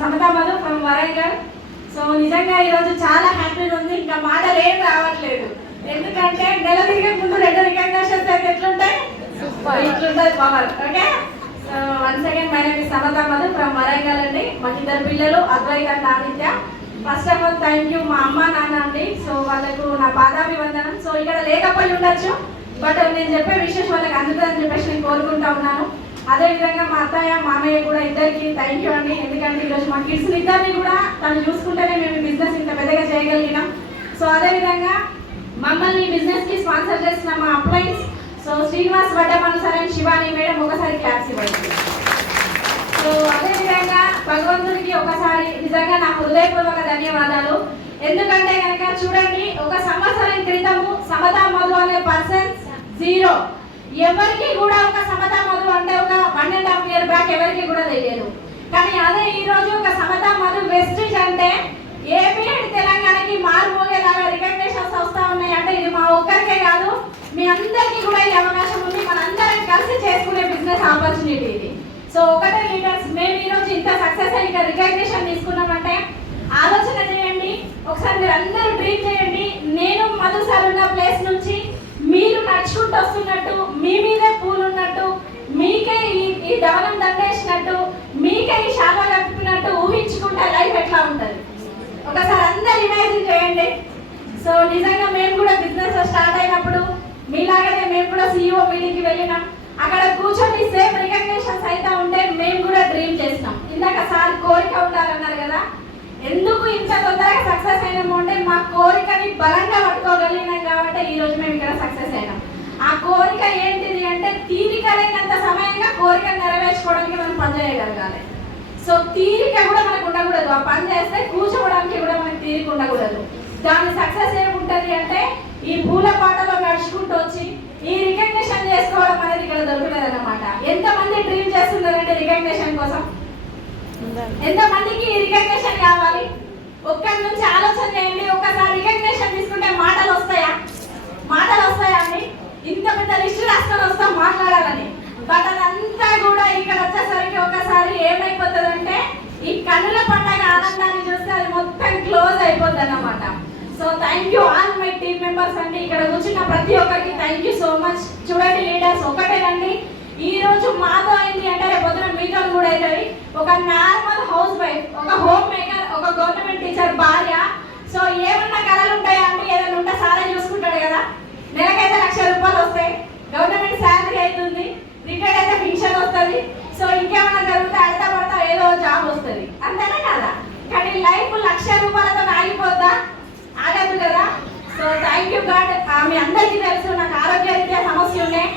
Samatha Madhu from Warangal. So నిజంగా ఈరోజు చాలా హ్యాపీగా ఉంది, ఇంకా మాటలు ఏం రావట్లేదు. ఎందుకంటే నెల తిరిగే ముందు 2 రికగ్నిషన్స్ అయితే ఎట్లుంటాయి, ఇట్లుంటుంది power. Okay, so once again my name is Samatha Madhu from Warangal అండి. మాకు 2 పిల్లలు, Advaita and Aditya. First of all thank you మా అమ్మ నాన్న అండి. సో వాళ్ళకు నా పాదాభివందనం. సో ఇక్కడ లేకపోయి ఉండొచ్చు, బట్ నేను చెప్పే విషయం వాళ్ళకి అందుతుందని చెప్పేసి నేను కోరుకుంటా ఉన్నాను. అదేవిధంగా మా అత్తయ్య మామయ్య కూడా ఇద్దరికి థ్యాంక్ యూ అండి. ఎందుకంటే ఈరోజు మా కిడ్స్ ఇద్దరిని కూడా తను చూసుకుంటేనే మేము బిజినెస్ ఇంత పెద్దగా చేయగలిగినాం. సో అదేవిధంగా మమ్మల్ని బిజినెస్కి స్పాన్సర్ చేసిన మా appliances so Srinivas Vaddamanu sir and Shivani madam ఒకసారి క్లాప్స్ ఇవ్వండి. సో అదేవిధంగా భగవంతుడికి ఒకసారి నిజంగా నా హృదయపూర్వక ధన్యవాదాలు. ఎందుకంటే కనుక చూడండి, 1 సంవత్సరం క్రితము సమతా మధు అనే పర్సన్ 0, ఎవరికి కూడా ఒక సమతా మధు అంటే ఒక 1.5 year బ్యాక్ ఎవరికి కూడా తెలియదు. కానీ అదే ఈ రోజు ఒక సమతా మధు వెస్టిజ్ అంటే ఏపీ అండ్ తెలంగాణకి మారుమోగేలాగా రికగ్నిషన్స్ వస్తూ ఉన్నాయి. అంటే ఇది మా ఒక్కరికే కాదు, మీ అందరికీ కూడా ఈ అవకాశం ఉంది. మనందరం కలిసి చేసుకునే బిజినెస్ ఆపర్చునిటీ ఇది. సో ఒకటే లీడర్స్, మేము ఈరోజు ఇంత సక్సెస్ అయ్యి రికగ్నిషన్ తీసుకున్నామంటే ఆలోచన చేయండి. ఒకసారి మీరు అందరూ డ్రీమ్ చేయండి. నేను మధు సార్ ఉన్న ప్లేస్ నుంచి మీరు నడుచుకుంటూ వస్తున్నట్టు, మీ మీదే పూలు ఉన్నట్టు, మీకే ఈ దవనం దండేసినట్టు, మీకే ఈ శాఖ కప్పినట్టు ఊహించుకుంటే లైఫ్ ఎట్లా ఉంటుంది ఒకసారి అందరు ఇమాజిన్ చేయండి. సో నిజంగా మేము కూడా బిజినెస్ స్టార్ట్ అయినప్పుడు మీలాగనే మేము కూడా CEO మీటింగ్కి వెళ్ళినాం. అక్కడ కూర్చొని సేమ్ రికగ్నిషన్స్ అయితే ఉంటే మేము కూడా డ్రీమ్ చేసినాం. ఇందాక సార్ కోరిక ఉండాలన్నారు కదా, ఎందుకు ఇంత తొందరగా సక్సెస్ అయినాము అంటే మా కోరికని బలంగా పట్టుకోగలిగినాం కాబట్టి ఈరోజు మేము ఇక్కడ సక్సెస్ అయినాం. ఆ కోరిక ఏంటిది అంటే తీరిక లేనంత సమయంగా కోరిక నెరవేర్చుకోవడానికి మనం పని చేయగలగాలి. సో తీరిక కూడా మనకు ఉండకూడదు, ఆ పని చేస్తే కూర్చోవడానికి కూడా మనకు తీరిక ఉండకూడదు. దాని సక్సెస్ ఏముంటుంది అంటే ఈ పూల పాటలో నడుచుకుంటూ వచ్చి ఈ రికగ్నిషన్ చేసుకోవడం అనేది ఇక్కడ దొరుకుతుంది అన్నమాట. ఎంతమంది డ్రీమ్ చేస్తున్నారంటే రికగ్నిషన్ కోసం? ఎంతమందికి ఈ రికగ్నిషన్ కావాలి? ఒక్కరి నుంచి ఆలోచన చేయండి. ఒకసారి రికగ్నిషన్ తీసుకుంటే మాటలు వస్తాయా? మాటలు వస్తాయా అండి? ఇంత పెద్ద లిస్టు రాసుకొని వస్తాం మాట్లాడాలని, బట్ అదంతా కూడా ఇక్కడ వచ్చేసరికి ఒకసారి ఏమైపోతుందంటే ఈ కన్నుల పండగ ఆనందాన్ని చూస్తే అది మొత్తం క్లోజ్ అయిపోద్ది అన్నమాట. So thank you all my team members అండి. ఇక్కడ కూర్చున్న ప్రతి ఒక్కరికి థ్యాంక్ యూ సో మచ్. చూడండి లీడర్స్, ఒకటేనండి, ఈ రోజు మాతో అయింది అంటే రేపు పొద్దున మీతో కూడా అవుతుంది. ఒక నార్మల్ హౌస్ వైఫ్, ఒక హోమ్ మేకర్, ఒక గవర్నమెంట్ టీచర్ భార్య, సో ఏమన్నా కళలు ఉంటాయా అంటే ఏదైనా ఉంటే సారే చూసుకుంటాడు కదా. నెలకైతే 1,00,000 రూపాయలు వస్తాయి, గవర్నమెంట్ శాలరీ అవుతుంది, రిటైర్డ్ అయితే పెన్షన్ వస్తుంది. సో ఇంకేమైనా జరిగితే అడతా పడతా ఏదో జాబ్ వస్తుంది, అంతేనా కదా? కానీ లైఫ్ 1,00,000 రూపాయలతో ఆగిపోద్దా? ఆగదు కదా. So thank you God. మీ అందరికీ తెలుసు నాకు ఆరోగ్యరీత్యా సమస్య ఉన్నాయి.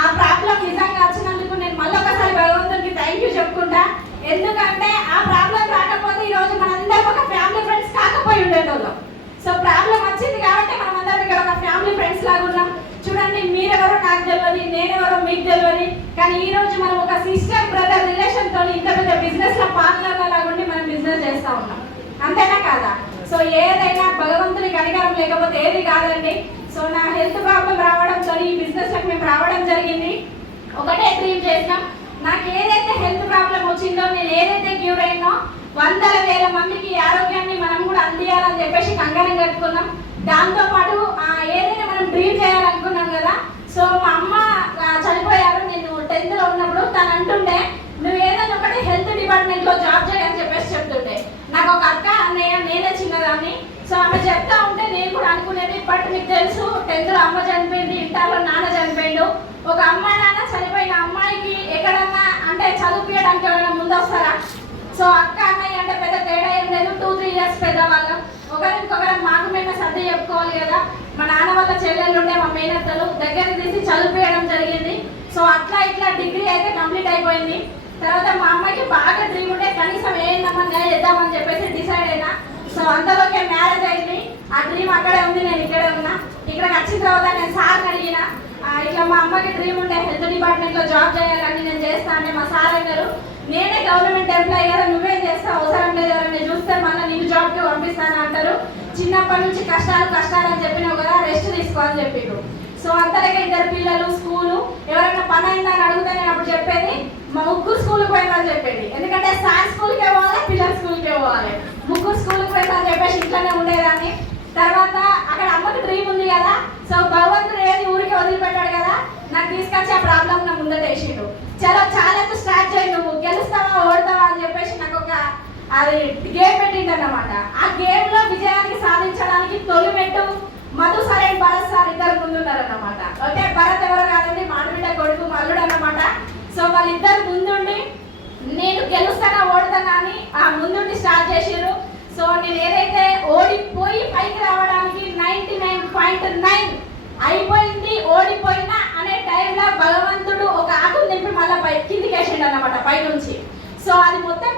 ఆ ప్రాబ్లం నిజంగా వచ్చినందుకు నేను మళ్ళొకసారి భగవంతుడికి థ్యాంక్ యూ చెప్పుకుంటా. ఎందుకంటే ఆ ప్రాబ్లం రాకపోతే ఈరోజు మనందరం ఒక ఫ్యామిలీ ఫ్రెండ్స్ కాకపోయి ఉండేటోళ్ళం. సో ప్రాబ్లం వచ్చింది కాబట్టి మనం అందరం ఇక్కడ ఒక ఫ్యామిలీ ఫ్రెండ్స్ లాగా ఉన్నాం. చూడండి, మీరెవరో నాకు తెలియదు, నేనెవరో మీకు తెలియదు, కానీ ఈ రోజు మనం ఒక సిస్టర్ బ్రదర్ రిలేషన్ తో ఇంత పెద్ద బిజినెస్ లో పార్ట్నర్ లాగా ఉండి మనం బిజినెస్ చేస్తా ఉన్నాం, అంతేనా కాదా? సో ఏదైనా భగవంతునికి అధికారం లేకపోతే ఏది కాదండి. సో నా హెల్త్ ప్రాబ్లం రావడంతో ఈ బిజినెస్ లకు మేము రావడం జరిగింది. ఒకటే డ్రీమ్ చేసినాం, నాకు ఏదైతే హెల్త్ ప్రాబ్లం వచ్చిందో, నేను ఏదైతే క్యూర్ అయినో 100,000 మందికి ఆరోగ్యాన్ని మనం కూడా అందియాలని చెప్పేసి కంగారం కట్టుకున్నాం. దాంతో పాటు ఏదైనా మనం డ్రీమ్ చేయాలనుకున్నాం కదా. సో మా అమ్మ చనిపోయారు, నేను 10th లో ఉన్నప్పుడు. తను అంటుండే, నువ్వు ఏదైనా ఒకటి హెల్త్ డిపార్ట్మెంట్ లో జాబ్ చేయని చెప్పేసి చెప్తుండే. నాకు ఒక అక్క అన్నయ్య, నేనే చిన్నదాన్ని. సో ఆమె చెప్తా ఉంటే నేను కూడా అనుకునేది, బట్ మీకు తెలుసు 10th లో అమ్మ చనిపోయింది, ఇంటర్లో నాన్న చనిపోయిండు. ఒక అమ్మ నాన్న చనిపోయిన అమ్మాయికి ఎక్కడన్నా అంటే చదువుకోవడానికి ఎవరైనా ముందు వస్తారా? సో అక్క అన్నయ్య అంటే పెద్ద తేడా ఏం లేదు, 2-3 years పెద్దవాళ్ళం. ఒకరింకొకరం మాకు మేమే సర్ది చెప్పుకోవాలి కదా. మా నాన్న వాళ్ళ చెల్లెళ్ళు ఉండే మా మేనత్తలు దగ్గర తీసి చదివించడం జరిగింది. సో అట్లా ఇట్లా డిగ్రీ అయితే కంప్లీట్ అయిపోయింది. తర్వాత మా అమ్మాయికి బాగా డ్రీమ్ ఉంటే కనీసం ఏందమ్మా చేద్దామని చెప్పేసి డిసైడ్ అయినా. సో అంతలోకే మ్యారేజ్ అయింది. ఆ డ్రీమ్ అక్కడే ఉంది, నేను ఇక్కడే ఉన్నా. ఇక్కడికి వచ్చిన తర్వాత నేను సార్ని అడిగిన, ఇట్లా మా అమ్మకి డ్రీమ్ ఉంటే హెల్త్ డిపార్ట్మెంట్లో జాబ్ చేయాలని నేను చేస్తా అంటే మా సార్ అన్నారు, నేనే గవర్నమెంట్ ఎంప్లాయీ కదా, నువ్వేం చేస్తావు, అవసరం లేదు, ఎవరైనా చూస్తే మళ్ళీ నేను జాబ్కి పంపిస్తాను అంటారు. చిన్నప్పటి నుంచి కష్టాలు అని చెప్పినావు కదా, రెస్ట్ తీసుకోవాలని చెప్పిండు. సో అంతలోకే 2 పిల్లలు, స్కూలు, ఎవరైనా పని అయిందని అడిగితే నేను అప్పుడు చెప్పేది మా ముగ్గురు స్కూల్కి పోయినా అని చెప్పేది. ఎందుకంటే సార్ స్కూల్కే పోవాలి, పిల్లల తర్వాత అక్కడ అమ్మకి డ్రీమ్ ఉంది కదా, సో భగవంతుడు ఏది ఊరికి వదిలిపెట్టాడు కదా, నాకు తీసుకొచ్చి ఆ ప్రాబ్లం నా ముందట వేసిండు. చలో ఛాలెంజ్ స్టార్ట్ చేయి, నువ్వు గెలుస్తావా ఓడతావా అని చెప్పేసి నాకు ఒక అది గేమ్ పెట్టిండు అన్నమాట. ఆ గేమ్ లో విజయానికి సాధించడానికి తొలి మెట్టు Madhu sir and Bharat sir ఇద్దరు ముందున్నారన్నమాట. ఓకే, భరత్ ఎవరు కాదండి, మాడబిడ్డ కొడుకు మల్లుడు అన్నమాట. సో వాళ్ళిద్దరు ముందుండి నేను గెలుస్తానా ఓడతానా అని ఆ ముందుండి స్టార్ట్ చేసారు. సో నేను ఏదైతే ఓడిపోయి పైకి రావడానికి 99.9 అయిపోయింది, ఓడిపోయినా అనే టైంలో భగవంతుడు ఒక ఆకు నింపి మళ్ళీ కిందికి వేసిండు అన్నమాట పై నుంచి. సో అది మొత్తం